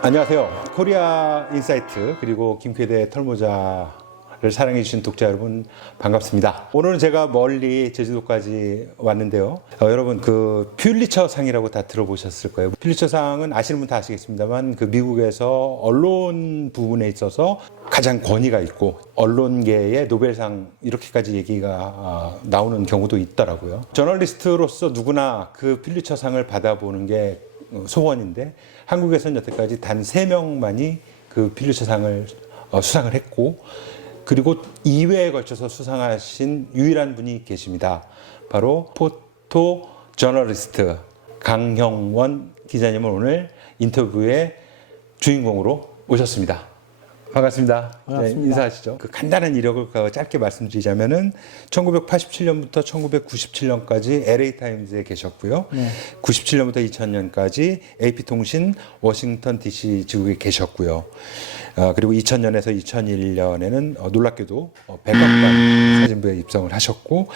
안녕하세요. 코리아 인사이트 그리고 김쾌대 털모자를 사랑해주신 독자 여러분 반갑습니다. 오늘은 제가 멀리 제주도까지 왔는데요. 여러분 그 퓰리처 상이라고 다 들어보셨을 거예요. 퓰리처 상은 아시는 분 다 아시겠습니다만 그 미국에서 언론 부분에 있어서 가장 권위가 있고 언론계의 노벨상 이렇게까지 얘기가 나오는 경우도 있더라고요. 저널리스트로서 누구나 그 퓰리처 상을 받아보는 게 소원인데 한국에서는 여태까지 단 3명만이 그 퓰리처상을 수상을 했고 그리고 2회에 걸쳐서 수상하신 유일한 분이 계십니다. 바로 포토 저널리스트 강형원 기자님을 오늘 인터뷰의 주인공으로 오셨습니다. 반갑습니다. 반갑습니다. 네, 인사하시죠. 그 간단한 이력을 짧게 말씀드리자면은 1987년부터 1997년까지 LA타임즈에 계셨고요. 네. 97년부터 2000년까지 AP통신 워싱턴 DC 지국에 계셨고요. 그리고 2000년에서 2001년에는 놀랍게도 백악관 사진부에 입성을 하셨고,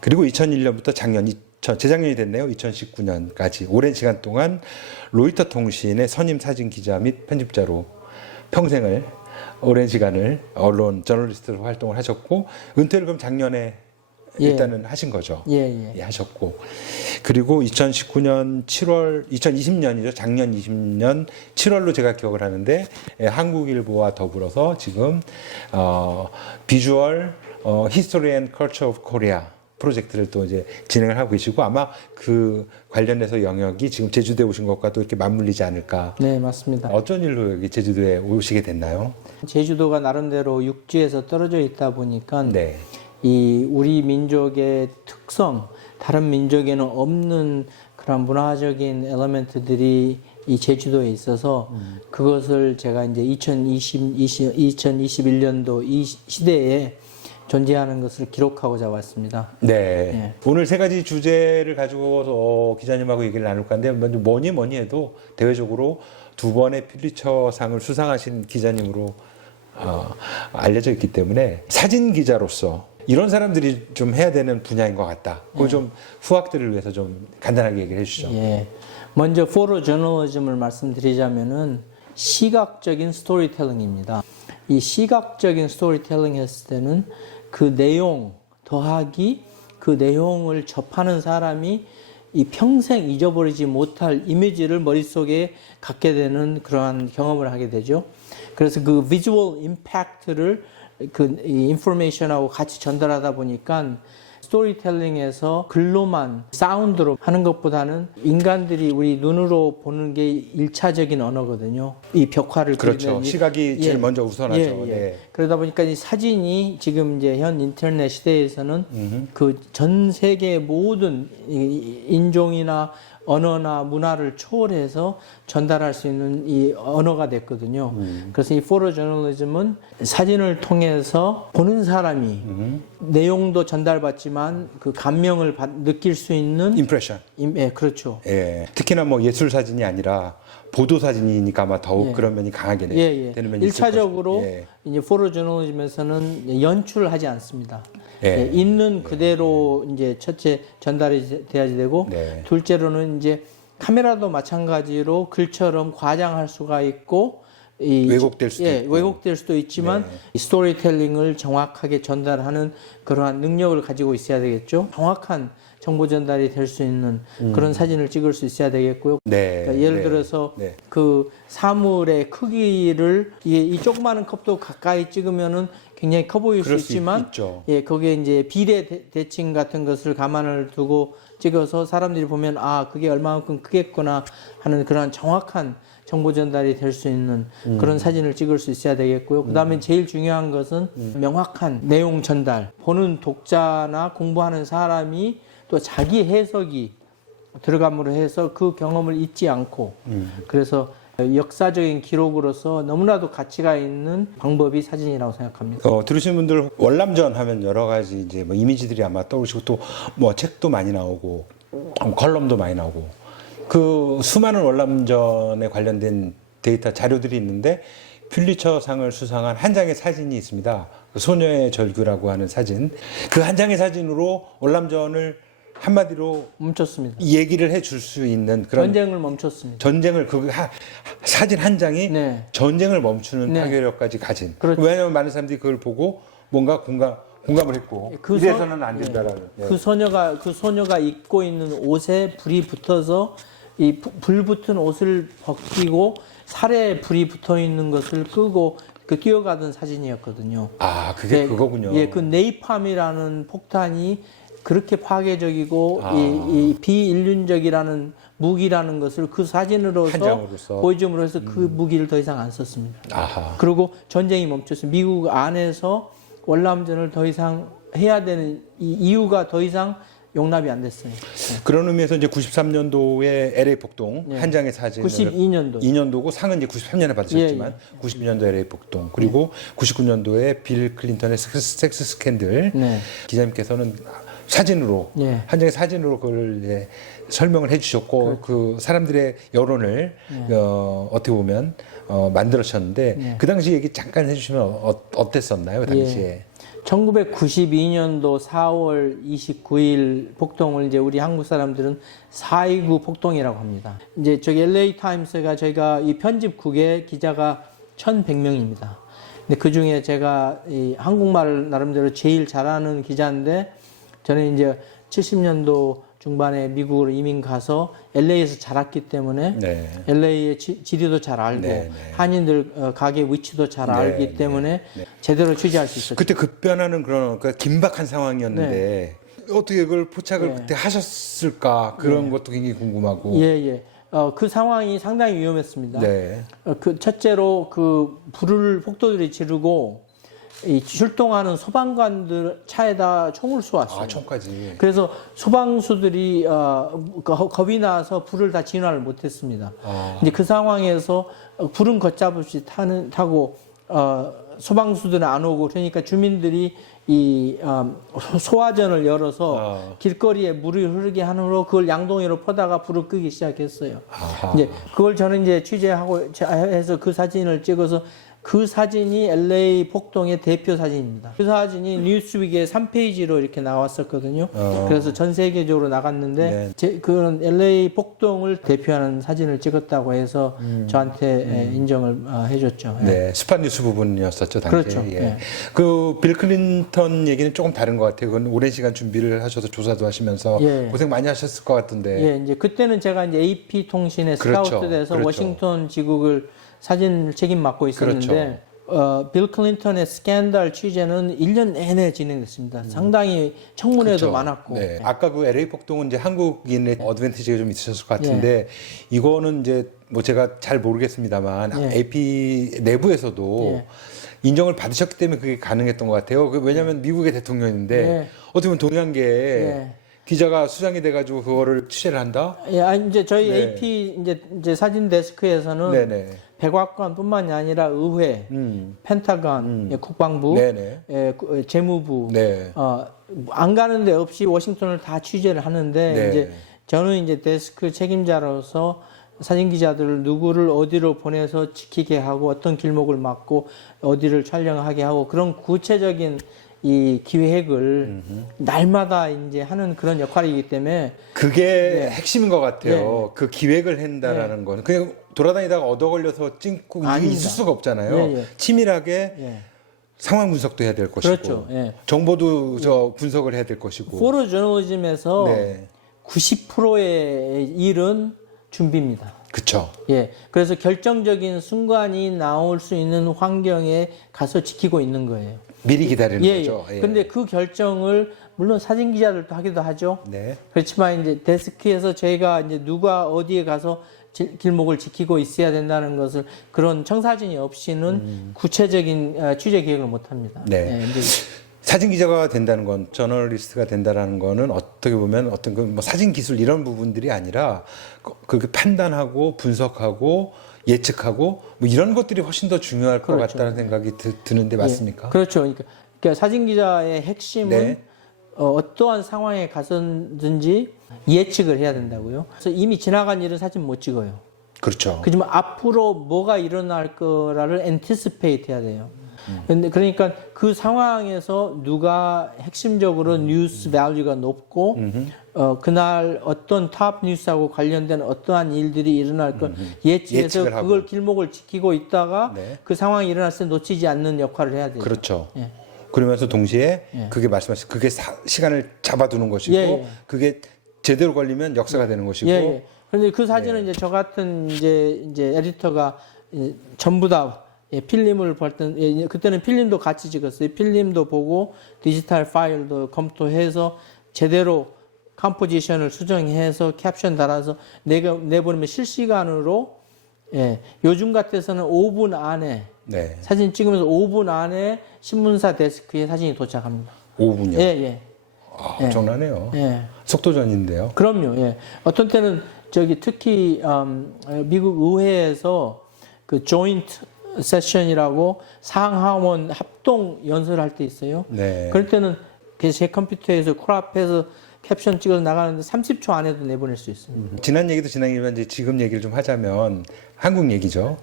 그리고 2001년부터 재작년이 됐네요. 2019년까지 오랜 시간 동안 로이터 통신의 선임 사진 기자 및 편집자로 평생을 오랜 시간을 언론 저널리스트로 활동을 하셨고, 은퇴를 그럼 작년에 일단은 하신 거죠. 예. 하셨고, 그리고 2019년 7월, 2020년이죠. 작년 20년 7월로 제가 기억을 하는데 한국일보와 더불어서 지금 비주얼 히스토리 앤 컬처 오브 코리아 프로젝트를 또 이제 진행을 하고 계시고, 아마 그 관련해서 영역이 지금 제주도에 오신 것과도 이렇게 맞물리지 않을까. 네, 맞습니다. 어쩐 일로 여기 제주도에 오시게 됐나요? 제주도가 나름대로 육지에서 떨어져 있다 보니까 네. 이 우리 민족의 특성, 다른 민족에는 없는 그런 문화적인 엘리멘트들이 이 제주도에 있어서 그것을 제가 이제 2021년도 이 시대에 존재하는 것을 기록하고자 왔습니다. 네. 예. 오늘 3가지 주제를 가지고 기자님하고 얘기를 나눌 건데, 먼저 뭐니 해도 대외적으로 2번의 퓰리처상을 수상하신 기자님으로 알려져 있기 때문에 사진 기자로서 이런 사람들이 좀 해야 되는 분야인 것 같다. 그걸 좀 후학들을 위해서 좀 간단하게 얘기를 해주시죠. 예. 먼저 포토 저널리즘을 말씀드리자면은 시각적인 스토리텔링입니다. 이 시각적인 스토리텔링 했을 때는 그 내용 더하기 그 내용을 접하는 사람이 이 평생 잊어버리지 못할 이미지를 머릿속에 갖게 되는 그러한 경험을 하게 되죠. 그래서 그 비주얼 임팩트를 그 인포메이션하고 같이 전달하다 보니까 스토리텔링에서 글로만 사운드로 하는 것보다는 인간들이 우리 눈으로 보는 게 1차적인 언어거든요. 이 벽화를 그렇죠. 시각이 제일 먼저 우선하죠. 네. 그러다 보니까 이 사진이 지금 이제 현 인터넷 시대에서는 그 전 세계 모든 인종이나 언어나 문화를 초월해서 전달할 수 있는 이 언어가 됐거든요. 그래서 이 포토 저널리즘은 사진을 통해서 보는 사람이 내용도 전달받지만 그 감명을 느낄 수 있는 임프레션. 예, 그렇죠. 예. 특히나 뭐 예술 사진이 아니라 보도 사진이니까 아마 더욱 그런 면이 강하게 되는 면이 있을 거죠. 1차적으로 예. 이제 포토 저널리즘에서는 연출을 하지 않습니다. 예. 있는 그대로 이제 첫째 전달이 돼야지 되고, 네. 둘째로는 이제 카메라도 마찬가지로 글처럼 과장할 수가 있고, 왜곡될 수도 있고. 왜곡될 수도 있지만 이 스토리텔링을 정확하게 전달하는 그러한 능력을 가지고 있어야 되겠죠. 정확한 정보 전달이 될 수 있는 그런 사진을 찍을 수 있어야 되겠고요. 네. 그러니까 예를 들어서 그 사물의 크기를 이 조그마한 컵도 가까이 찍으면은 굉장히 커 보일 수 있지만, 예, 거기에 이제 비례 대칭 같은 것을 감안을 두고 찍어서 사람들이 보면 아, 그게 얼마만큼 크겠구나 하는 그런 정확한 정보 전달이 될 수 있는 그런 사진을 찍을 수 있어야 되겠고요. 그 다음에 제일 중요한 것은 명확한 내용 전달. 보는 독자나 공부하는 사람이 또 자기 해석이 들어감으로 해서 그 경험을 잊지 않고, 그래서 역사적인 기록으로서 너무나도 가치가 있는 방법이 사진이라고 생각합니다. 들으시는 분들 월남전 하면 여러 가지 이제 뭐 이미지들이 아마 떠오르시고, 또 뭐 책도 많이 나오고 컬럼도 많이 나오고 그 수많은 월남전에 관련된 데이터 자료들이 있는데, 퓰리처상을 수상한 한 장의 사진이 있습니다. 소녀의 절규라고 하는 사진. 그 한 장의 사진으로 월남전을 한마디로 멈췄습니다. 얘기를 해줄 수 있는 그런 전쟁을 멈췄습니다. 전쟁을 사진 한 장이 네. 전쟁을 멈추는 네. 파괴력까지 가진. 그렇죠. 왜냐하면 많은 사람들이 그걸 보고 뭔가 공감을 했고 이래서는 안 된다라는. 네. 그 소녀가 입고 있는 옷에 불이 붙어서 이 불 붙은 옷을 벗기고 살에 불이 붙어 있는 것을 끄고 그 뛰어가던 사진이었거든요. 아, 그게 그거군요. 예, 그 네이팜이라는 폭탄이 그렇게 파괴적이고 이 비인륜적이라는 무기라는 것을 그 사진으로서 한 장으로서. 보여줌으로 해서 그 무기를 더 이상 안 썼습니다. 아하. 그리고 전쟁이 멈췄어요. 미국 안에서 월남전을 더 이상 해야 되는 이 이유가 더 이상 용납이 안 됐어요. 그런 의미에서 이제 93년도에 LA 폭동 한 장의 사진을 92년도. 2년도고 상은 이제 93년에 받으셨지만 92년도 LA 폭동 그리고 99년도에 빌 클린턴의 섹스 스캔들 네. 기자님께서는 사진으로 네. 한 장의 사진으로 그걸 이제 설명을 해주셨고 그 사람들의 여론을 어떻게 보면 만들으셨는데 그 당시 얘기 잠깐 해주시면 어땠었나요? 그 당시에? 1992년도 4월 29일 폭동을 이제 우리 한국 사람들은 4.29 폭동이라고 합니다. 이제 저기 LA 타임스가 저희가 이 편집국의 기자가 1,100명입니다. 근데 그 중에 제가 이 한국말을 나름대로 제일 잘하는 기자인데 저는 이제 70년도 중반에 미국으로 이민 가서 LA에서 자랐기 때문에 네. LA의 지리도 잘 알고 네. 한인들 가게 위치도 잘 알기 때문에 제대로 취재할 수 있었죠. 그때 급변하는 그런 긴박한 상황이었는데 어떻게 그걸 포착을 그때 하셨을까 그런 것도 굉장히 궁금하고. 예. 그 상황이 상당히 위험했습니다. 네. 그 첫째로 그 불을 폭도들이 지르고 이 출동하는 소방관들 차에다 총을 쏘았어요. 아, 총까지. 그래서 소방수들이 겁이 나서 불을 다 진화를 못했습니다. 이제 그 상황에서 불은 걷잡없이 타고 소방수들은 안 오고 그러니까 주민들이 이 소화전을 열어서 길거리에 물이 흐르게 하는 후로 그걸 양동이로 퍼다가 불을 끄기 시작했어요. 이제 그걸 저는 이제 취재하고 해서 그 사진을 찍어서 그 사진이 LA 폭동의 대표 사진입니다. 그 사진이 뉴스윅의 3페이지로 이렇게 나왔었거든요. 그래서 전 세계적으로 나갔는데 그런 LA 폭동을 대표하는 사진을 찍었다고 해서 저한테 인정을 해줬죠. 네, 스팟뉴스 부분이었었죠 당시에. 그렇죠. 예. 네. 그 빌 클린턴 얘기는 조금 다른 것 같아요. 그건 오랜 시간 준비를 하셔서 조사도 하시면서 고생 많이 하셨을 것 같은데. 예, 이제 그때는 제가 이제 AP 통신에 스카우트돼서 워싱턴 지국을 사진 책임 맡고 있었는데 빌 클린턴의 스캔들 취재는 1년 내내 진행됐습니다. 상당히 청문회도 많았고. 네. 아까 그 LA 폭동은 이제 한국인의 어드밴티지가 좀 있으셨을 것 같은데 이거는 이제 뭐 제가 잘 모르겠습니다만 AP 내부에서도 인정을 받으셨기 때문에 그게 가능했던 것 같아요. 왜냐하면 미국의 대통령인데 어떻게 보면 동양계에 기자가 수장이 돼가지고 그거를 취재를 한다? 예, 이제 저희 AP 이제 사진 데스크에서는 백악관뿐만이 아니라 의회, 펜타건, 국방부, 재무부, 안 가는 데 없이 워싱턴을 다 취재를 하는데 이제 저는 이제 데스크 책임자로서 사진 기자들을 누구를 어디로 보내서 지키게 하고 어떤 길목을 막고 어디를 촬영하게 하고 그런 구체적인 이 기획을 날마다 이제 하는 그런 역할이기 때문에 그게 핵심인 것 같아요. 그 기획을 한다라는 거는 그냥 돌아다니다가 얻어 걸려서 찍고 이게 있을 수가 없잖아요. 치밀하게 상황 분석도 해야 될 것이고, 그렇죠. 정보도 분석을 해야 될 것이고. 포로 저널리즘에서 90%의 일은 준비입니다. 그렇죠. 예, 그래서 결정적인 순간이 나올 수 있는 환경에 가서 지키고 있는 거예요. 미리 기다리는 거죠. 근데 그 결정을 물론 사진 기자들도 하기도 하죠. 그렇지만 이제 데스크에서 저희가 이제 누가 어디에 가서 길목을 지키고 있어야 된다는 것을 그런 청사진이 없이는 구체적인 취재 기획을 못 합니다. 사진 기자가 된다는 건 저널리스트가 된다라는 거는 어떻게 보면 어떤 그 뭐 사진 기술 이런 부분들이 아니라 그 판단하고 분석하고 예측하고 뭐 이런 것들이 훨씬 더 중요할 것 같다는 생각이 드는데 맞습니까? 그렇죠. 그러니까 사진 기자의 핵심은 어떠한 상황에 가서든지 예측을 해야 된다고요. 그래서 이미 지나간 일은 사진 못 찍어요. 그렇죠. 그렇지만 앞으로 뭐가 일어날 거라를 anticipate 해야 돼요. 근데 그러니까 그 상황에서 누가 핵심적으로 뉴스 밸류가 높고 그날 어떤 탑 뉴스하고 관련된 어떠한 일들이 일어날 걸 예측해서 예측을 그걸 하고. 길목을 지키고 있다가 네. 그 상황이 일어났을 때 놓치지 않는 역할을 해야 돼요. 그렇죠. 예. 그러면서 동시에 예. 그게 말씀하신 그게 시간을 잡아두는 것이고 예, 예. 그게 제대로 걸리면 역사가 되는 것이고 예, 예. 그런데 그 사진은 이제 저 같은 이제 에디터가 전부 다 필름을 볼 때, 그때는 필름도 같이 찍었어요. 필름도 보고 디지털 파일도 검토해서 제대로 컴포지션을 수정해서 캡션 달아서 내보내면 실시간으로 요즘 같아서는 5분 안에 네. 사진 찍으면서 5분 안에 신문사 데스크에 사진이 도착합니다. 5분이요. 예, 예. 아, 엄청나네요. 예. 속도전인데요. 그럼요. 예. 어떤 때는 특히 미국 의회에서 그 조인트 세션이라고 상하원 합동 연설을 할 때 있어요. 네. 그럴 때는 제 컴퓨터에서 크롭해서 캡션 찍어서 나가는데 30초 안에도 내보낼 수 있습니다. 지난 얘기도 지난 얘기지만 이제 지금 얘기를 좀 하자면 한국 얘기죠.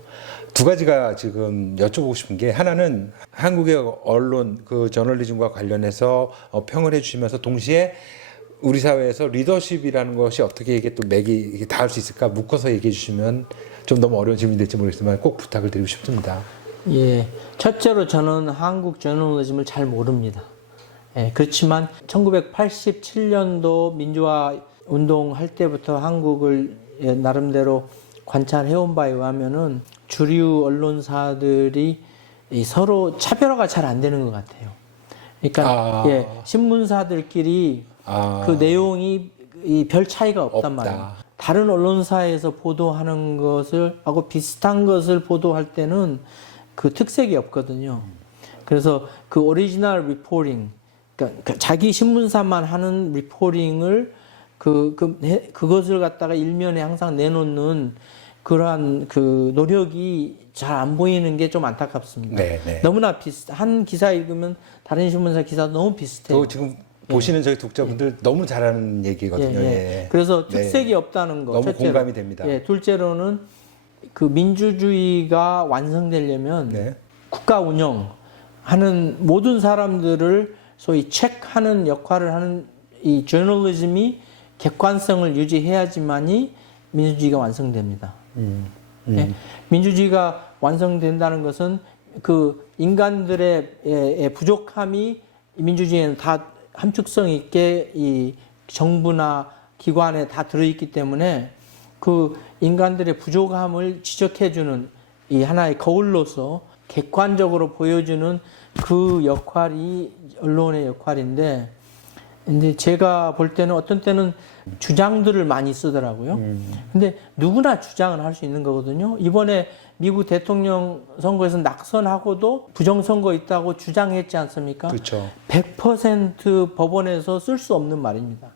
두 가지가 지금 여쭤보고 싶은 게 하나는 한국의 언론 그 저널리즘과 관련해서 평을 해주시면서 동시에 우리 사회에서 리더십이라는 것이 어떻게 이게 또 맥이 이게 닿을 수 있을까 묶어서 얘기해 주시면 좀 너무 어려운 질문이 될지 모르겠지만 꼭 부탁을 드리고 싶습니다. 예. 첫째로 저는 한국 저널리즘을 잘 모릅니다. 예, 그렇지만 1987년도 민주화 운동할 때부터 한국을 나름대로 관찰해온 바에 의하면은 주류 언론사들이 서로 차별화가 잘 안 되는 것 같아요. 그러니까 신문사들끼리 그 내용이 별 차이가 없단 말이에요. 다른 언론사에서 보도하는 것을 하고 비슷한 것을 보도할 때는 그 특색이 없거든요. 그래서 그 오리지널 리포팅, 그러니까 자기 신문사만 하는 리포팅을 그것을 갖다가 일면에 항상 내놓는 그러한 그 노력이 잘 안 보이는 게 좀 안타깝습니다. 네, 네. 너무나 한 기사 읽으면 다른 신문사 기사 너무 비슷해요. 또 지금 보시는 저희 독자분들 너무 잘하는 얘기거든요. 예. 그래서 특색이 없다는 거. 너무 첫째로. 공감이 됩니다. 둘째로는 그 민주주의가 완성되려면 국가 운영하는 모든 사람들을 소위 체크하는 역할을 하는 이 저널리즘이 객관성을 유지해야지만이 민주주의가 완성됩니다. 민주주의가 완성된다는 것은 그 인간들의 부족함이 민주주의에는 다 함축성 있게 이 정부나 기관에 다 들어있기 때문에 그 인간들의 부족함을 지적해주는 이 하나의 거울로서 객관적으로 보여주는 그 역할이 언론의 역할인데, 근데 제가 볼 때는 어떤 때는 주장들을 많이 쓰더라고요. 근데 누구나 주장을 할 수 있는 거거든요. 이번에 미국 대통령 선거에서 낙선하고도 부정선거 있다고 주장했지 않습니까? 그렇죠. 100% 법원에서 쓸 수 없는 말입니다.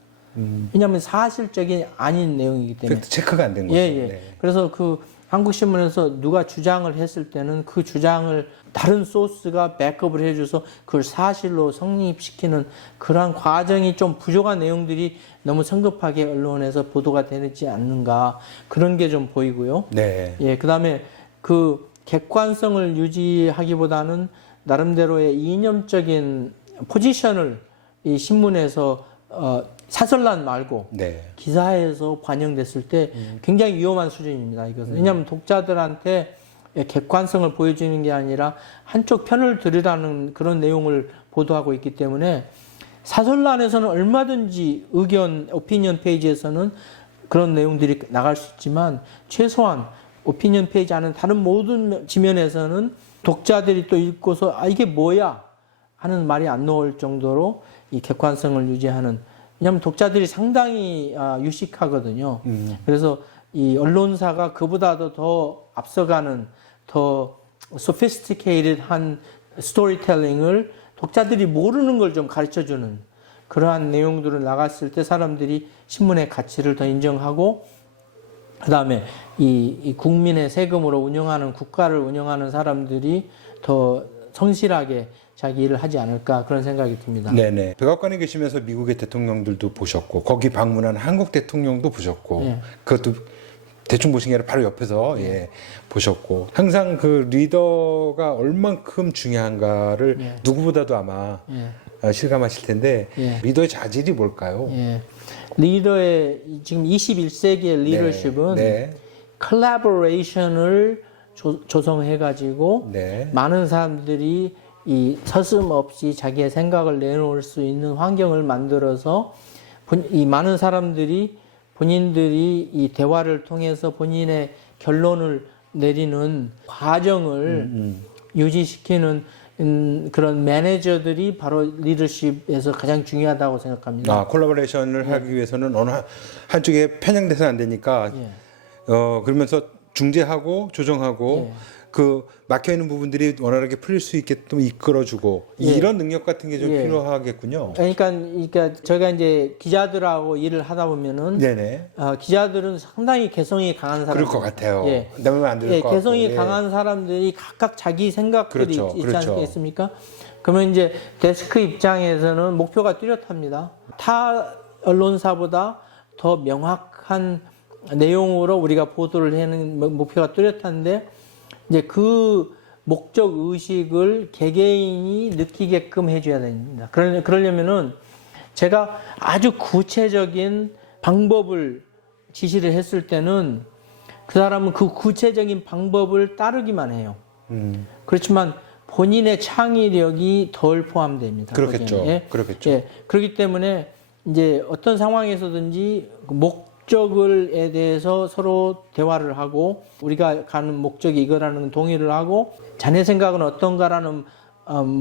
왜냐하면 사실적인 아닌 내용이기 때문에. 팩트 체크가 안 된 거죠. 네. 그래서 그 한국신문에서 누가 주장을 했을 때는 그 주장을 다른 소스가 백업을 해줘서 그걸 사실로 성립시키는 그러한 과정이 좀 부족한 내용들이 너무 성급하게 언론에서 보도가 되지 않는가, 그런 게 좀 보이고요. 네. 그 다음에 그 객관성을 유지하기보다는 나름대로의 이념적인 포지션을 이 신문에서 사설란 말고 기사에서 반영됐을 때 굉장히 위험한 수준입니다. 이것은. 왜냐하면 독자들한테 객관성을 보여주는 게 아니라 한쪽 편을 들으라는 그런 내용을 보도하고 있기 때문에 사설란에서는 얼마든지 오피니언 페이지에서는 그런 내용들이 나갈 수 있지만 최소한 오피니언 페이지 안에 다른 모든 지면에서는 독자들이 또 읽고서 이게 뭐야 하는 말이 안 나올 정도로 이 객관성을 유지하는, 왜냐하면 독자들이 상당히 유식하거든요. 그래서 이 언론사가 그보다도 더 앞서가는 더 sophisticated한 스토리텔링을 독자들이 모르는 걸 좀 가르쳐주는 그러한 내용들을 나갔을 때 사람들이 신문의 가치를 더 인정하고, 그 다음에 이 국민의 세금으로 운영하는 국가를 운영하는 사람들이 더 성실하게 자기 일을 하지 않을까, 그런 생각이 듭니다. 네네. 백악관에 계시면서 미국의 대통령들도 보셨고 거기 방문한 한국 대통령도 보셨고 그것도 대충 보신 게 아니라 바로 옆에서 보셨고 항상 그 리더가 얼만큼 중요한가를 누구보다도 아마 실감하실 텐데 리더의 자질이 뭘까요? 리더의 지금 21세기의 리더십은 콜라보레이션을 조성해가지고 많은 사람들이 이 서슴없이 자기의 생각을 내놓을 수 있는 환경을 만들어서 이 많은 사람들이 본인들이 이 대화를 통해서 본인의 결론을 내리는 과정을 유지시키는 그런 매니저들이 바로 리더십에서 가장 중요하다고 생각합니다. 콜라보레이션을 하기 위해서는 어느 한쪽에 편향돼서는 안 되니까 그러면서 중재하고 조정하고 그 막혀있는 부분들이 원활하게 풀릴 수 있게끔 이끌어주고 이런 능력 같은 게 좀 필요하겠군요. 그러니까 저희가 이제 기자들하고 일을 하다 보면은 기자들은 상당히 개성이 강한 사람들. 그럴 것 같아요. 남으면 안 될 것 같고. 개성이 강한 사람들이 각각 자기 생각들이 있지 않겠습니까? 그러면 이제 데스크 입장에서는 목표가 뚜렷합니다. 타 언론사보다 더 명확한 내용으로 우리가 보도를 하는 목표가 뚜렷한데 이제 그 목적 의식을 개개인이 느끼게끔 해줘야 됩니다. 그러려면은 제가 아주 구체적인 방법을 지시를 했을 때는 그 사람은 그 구체적인 방법을 따르기만 해요. 그렇지만 본인의 창의력이 덜 포함됩니다. 그렇겠죠. 그렇겠죠. 그렇기 때문에 이제 어떤 상황에서든지 목적에 대해서 서로 대화를 하고 우리가 가는 목적이 이거라는 동의를 하고 자네 생각은 어떤가라는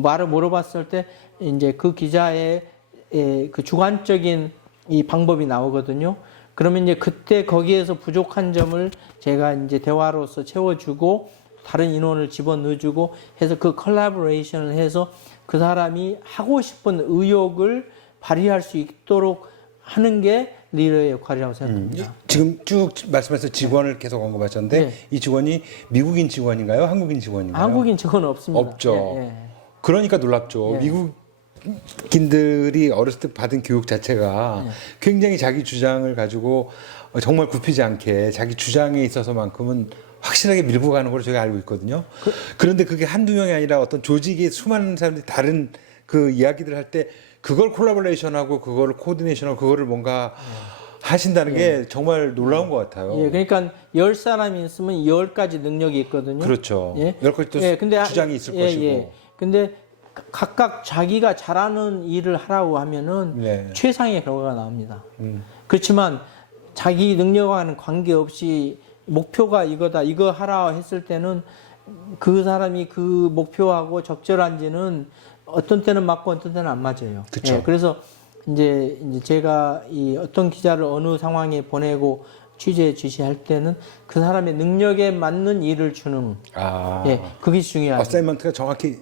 말을 물어봤을 때 이제 그 기자의 그 주관적인 이 방법이 나오거든요. 그러면 이제 그때 거기에서 부족한 점을 제가 이제 대화로서 채워주고 다른 인원을 집어넣어주고 해서 그 콜라보레이션을 해서 그 사람이 하고 싶은 의욕을 발휘할 수 있도록 하는 게 리더의 역할이라고 생각합니다. 지금 쭉 말씀하셔서 직원을 계속 언급하셨는데 이 직원이 미국인 직원인가요? 한국인 직원인가요? 한국인 직원은 없습니다. 없죠. 그러니까 놀랍죠. 미국인들이 어렸을 때 받은 교육 자체가 굉장히 자기 주장을 가지고 정말 굽히지 않게 자기 주장에 있어서만큼은 확실하게 밀고 가는 걸로 제가 알고 있거든요. 그런데 그게 한두 명이 아니라 어떤 조직의 수많은 사람들이 다른 그 이야기들을 할 때 그걸 콜라보레이션하고 그거를 코디네이션하고 그거를 뭔가 하신다는 게 정말 놀라운 것 같아요. 그러니까 10사람이 있으면 10가지 능력이 있거든요. 그렇죠. 10가지 또 주장이 있을 것이고. 근데 각각 자기가 잘하는 일을 하라고 하면은 최상의 결과가 나옵니다. 그렇지만 자기 능력과는 관계없이 목표가 이거다, 이거 하라 했을 때는 그 사람이 그 목표하고 적절한지는 어떤 때는 맞고 어떤 때는 안 맞아요. 그쵸. 그래서 이제 제가 이 어떤 기자를 어느 상황에 보내고 취재 지시할 때는 그 사람의 능력에 맞는 일을 주는 그게 중요하죠. 어사이먼트가 정확히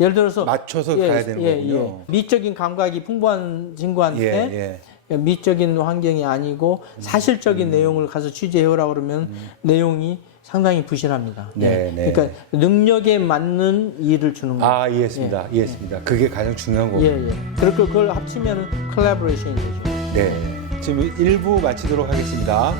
예를 들어서 맞춰서 가야 되는 거군요. 미적인 감각이 풍부한 친구한테 미적인 환경이 아니고 사실적인 내용을 가서 취재해오라고 그러면 내용이 상당히 부실합니다. 그러니까 능력에 맞는 일을 주는 거예요. 이해했습니다. 이해했습니다. 그게 가장 중요한 거고요. 그리고 그걸 합치면 콜라보레이션이 되죠. 지금 1부 마치도록 하겠습니다.